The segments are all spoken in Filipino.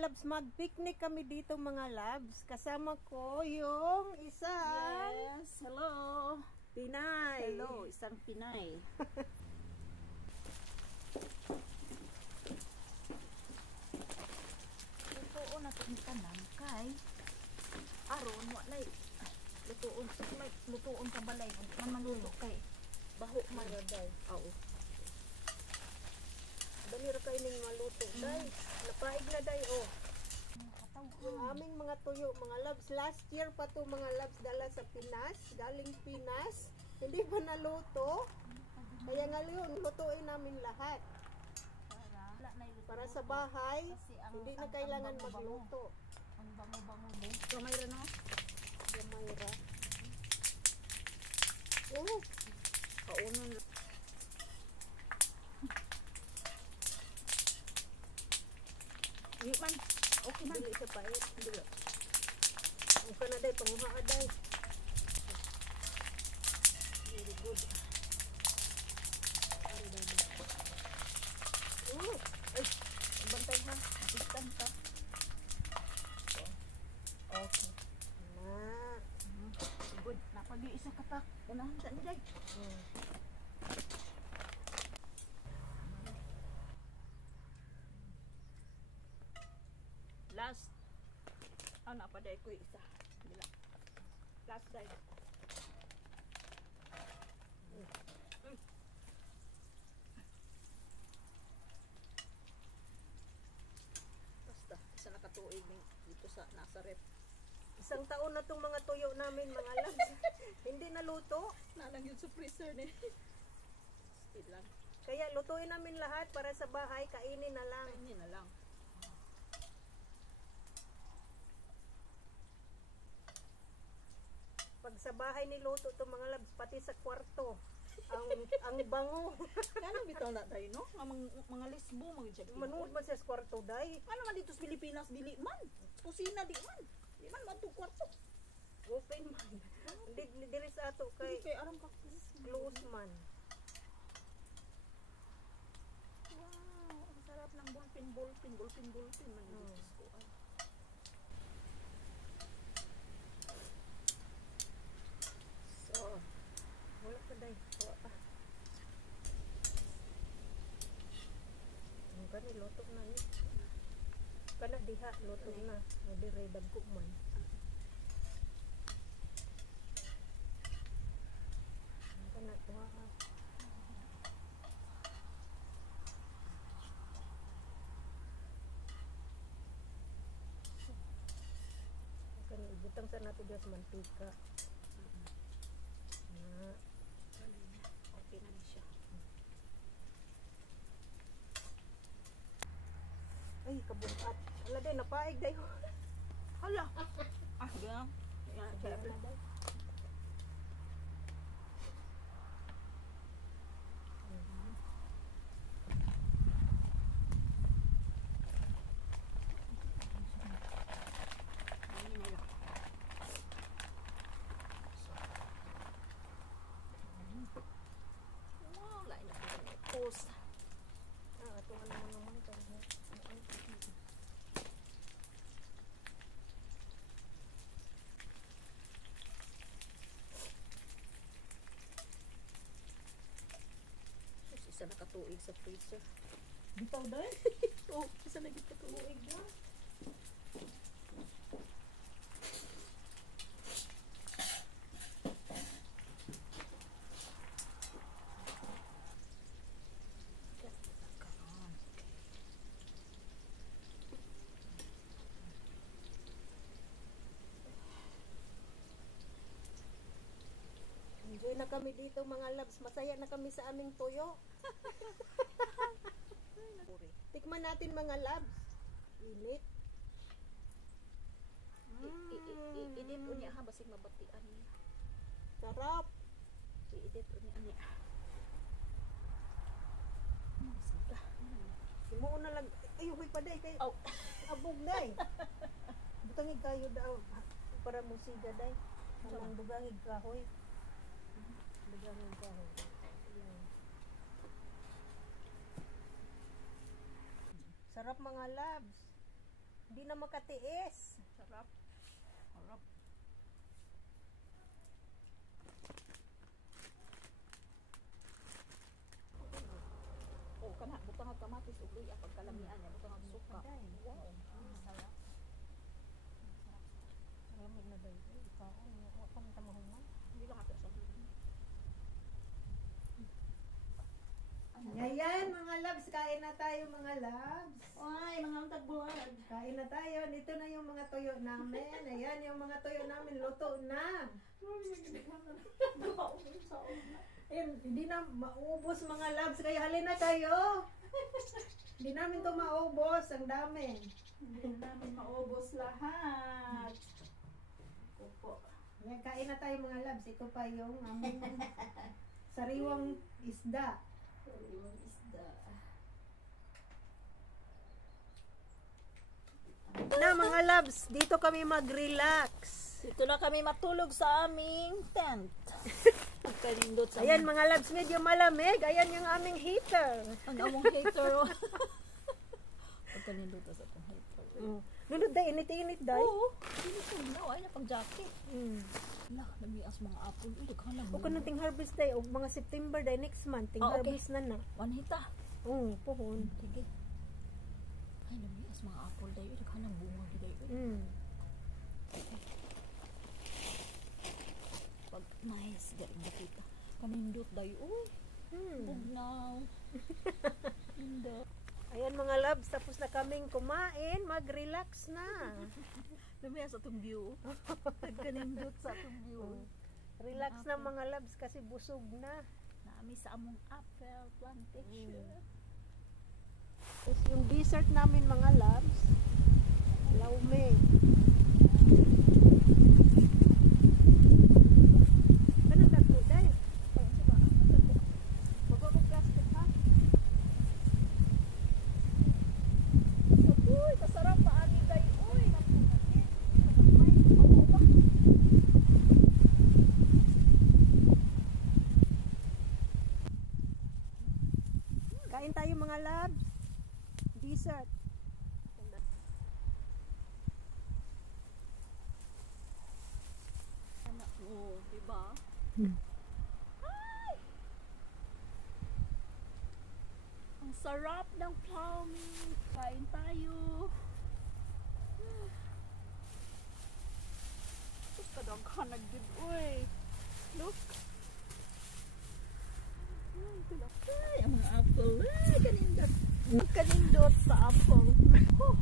labs, mag-picnic kami dito mga labs. Kasama ko yung isang... Yes, hello. Pinay. Hello, isang Pinay. Lutuon na itong tanan kay aron, walay. Lutuon sa balay. Man manluto kay baho man. Oo. Dali ra kayo ning maluto, day. Napaig na, day, oh. Yung aming mga tuyo, mga labs. Last year pa to mga labs dala sa Pinas. Galing Pinas. Hindi pa naluto. Kaya ngayon, lutuin namin lahat. Para sa bahay, hindi na kailangan magluto. Ang bango-bango mo. Gamay ra no? Gamay ra. Oh, Kaunon. Di man. Okay man. dili sa pait. Dili. Ang ka na, day. Panguha ka, day. Very good. Oh, Ay, bantay ha. Assistant ka. Okay. na. Good. Napag-iisa ka pa. Unahan sa ni day. Last. Napaday ko isa. Bila. Last day. Basta, isa nakatuig dito sa nasa rep. Isang taon na tong mga tuyo namin, mga labs. Hindi naluto. Nalang yun sa freezer ni. Speed lang. Kaya lutuin namin lahat para sa bahay, kainin na lang. Kainin na lang. Pag sa bahay niluto to mga labs, pati sa kwarto. Ang bango. Ano bitaw na tayo, no? Mga lesbo, mga check. Manood man siya sa kwarto, day. Ano man dito sa Pilipinas, dili man. Kusina, di man. Di man matong kwarto. Open man. Hindi diri sa ato Hindi kay kay aram ka. close man. Wow, ang sarap ng ballpen man dito sa kuan. So, wala pa, day. Wala pa. Ang kani, luto na ni. Kana diha, luto na. Hindi redag ko man. Ang kana, tuwa ka. Ang kani, ibutang sa nato diya sa mantika. Na. Okay na ni siya. Ay, kabukat. Wala day, napaig day. Hala. Gang. Kaya na day. Wow, lain na po. Post. Ito ano mo naman ito. Isa nakatuig sa freezer. Bitaw day? Oh, isa na gito tuig na. Enjoy na kami dito mga labs. Masaya na kami sa aming tuyo. Tikman natin mga labs. Init. I-edit unya ha basig mabatian niya. Sarap. I-edit unya ani. Simuo na lang. Ay, huy pa day. Kay Oh. abog day. Butangig kayo daw. Para musida day. Anong dugangig kahoy. Dugangig kahoy. Yan. Sarap mga labs. Hindi na makatiis. Sarap. Sarap. Oh, kana butang ang kamatis ug luya pagkalamian niya, butang ang suka. Wow. Sarap. Malamig na daw. Kaon, wa pa man ta mahuman. Hindi lang ato sa Ayan mga loves, kain na tayo mga loves. Ay, mga tagbuhan. Kain na tayo. Dito na yung mga tuyo namin. Ayan yung mga tuyo namin. Luto na. Ayan, hindi na maubos mga loves. Kaya halin na tayo. Hindi namin to maubos. Ang dami. Hindi namin maubos lahat. Opo. Ayan, kain na tayo mga loves. Ito pa yung aming sariwang isda. Sariwang isda. Na mga loves, dito kami mag-relax. Dito na kami matulog sa aming tent. Pagkalindot sa Ayan mga loves, medyo malamig. Ayan yung aming heater. ang among hater. Pagkalindot sa atong hater. Nunod da, init-init da. Oo. Hindi ko na. Ay, na pang jacket. Mm. Wala, namias mga apple. Uy, daghan O kanang ting harvest day, o mga September day next month, ting Ah, okay. harvest na na. Wanita. Pohon. Sige. Ay, namias mga apple dayo. Daghan ang bunga giday. Pag nice, galing nakita. Kanindot dayo. Uy, bugnaw. Hindi. Ayan mga loves, tapos na kaming kumain, mag-relax na. Namias atong view. Kanindot sa atong view. Relax na mga loves kasi busog na. Nami sa among apple plantation. Tapos yung dessert namin mga loves, laume. Ano tatlo day? Magkakong plastic ha? Uy, kasarap pa ani day. Uy, Kain tayo mga loves. Dessert. oh, diba? Ay! Ang sarap ng plowing. Kain tayo. Tapos kadaghan na gid, uy. Look. Ay, tulak. Ay, ang mga apple. Ay, kanindot. Kanindot sa apple. Oh.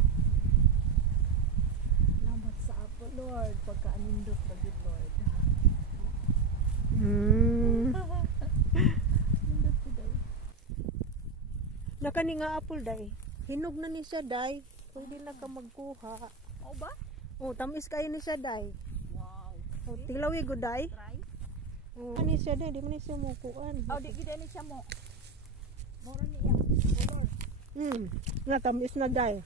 Salamat sa apple, Lord. Pagka-anindot na gid, Lord. Nindot ko daw. Nakani nga apple day. Hinog na ni siya day. Pwede na ka magkuha. Oo ba? Oh, tamis kayo ni siya day. Wow. Oh, tilawi go day. Try. Oh, ani siya day, di man ni siya mukuan. Oh, di gid ni siya mo. Moro niya. Color. Nga tamis na day.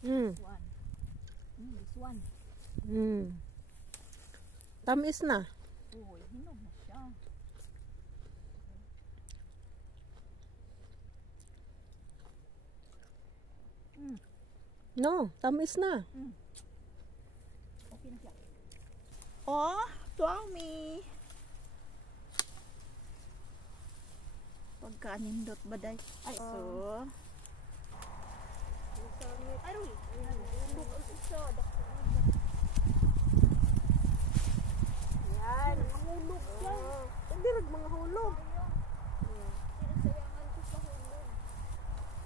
This one. This one. Tamis na. Uy, hinog na siya. No, tamis na. Okay na siya. Oh, Tommy. Pagkanindot ba day? Ay, so. Ay, Roy. Hulog ang siya. Yan. Mahulog siya. Hindi rag mga hulog. Sinasayangan ko sa hulog.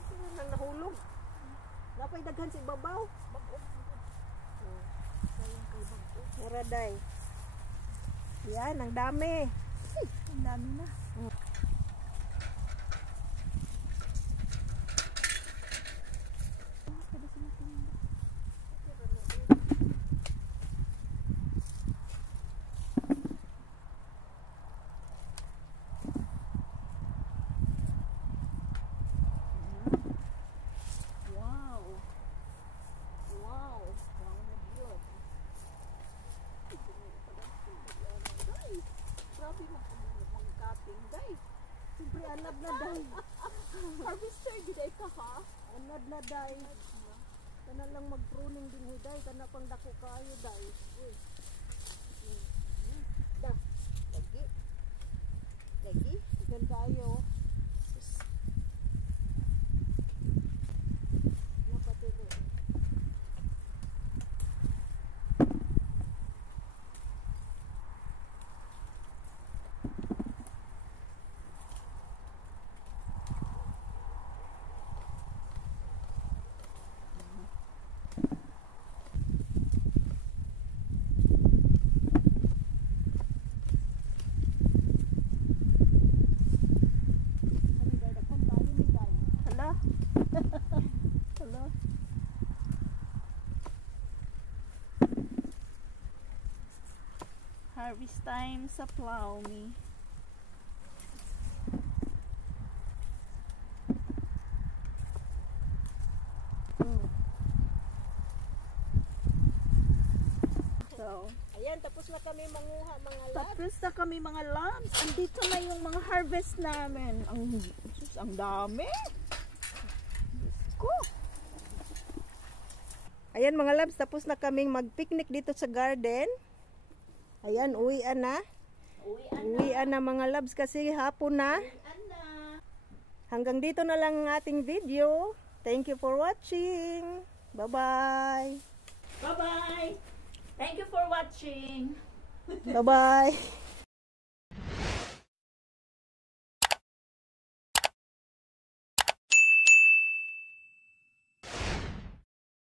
Sino nang nahulog? Napay daghan sa ibabaw. Bag-og. Sayang kay bag-og. Mura day. Yan, ang dami. Ay, ang dami na. Wow. Wow. Wow na yun. Grabe mo kung mga cutting, day. Siyempre, anab na day. Harvester gid ay ka ha. Anad na day. Kana lang mag-pruning din day, kana pang dako kaayo day. Uy. Da. Lagi. Lagi. Ikan kayo. Napaturo. Hala. Hala. Harvest time sa Plowme. So, Ayan, tapos na kami manguha mga labs. tapos na kami mga loves. Andito na yung mga harvest namin. Ang dami. Diyos ko. Ayan mga labs, tapos na kaming mag-picnic dito sa garden. Ayan, uwian na. Uwian na mga labs kasi hapon na. Hanggang dito na lang ang ating video. Thank you for watching. Bye-bye. Bye-bye. Thank you for watching. Bye-bye.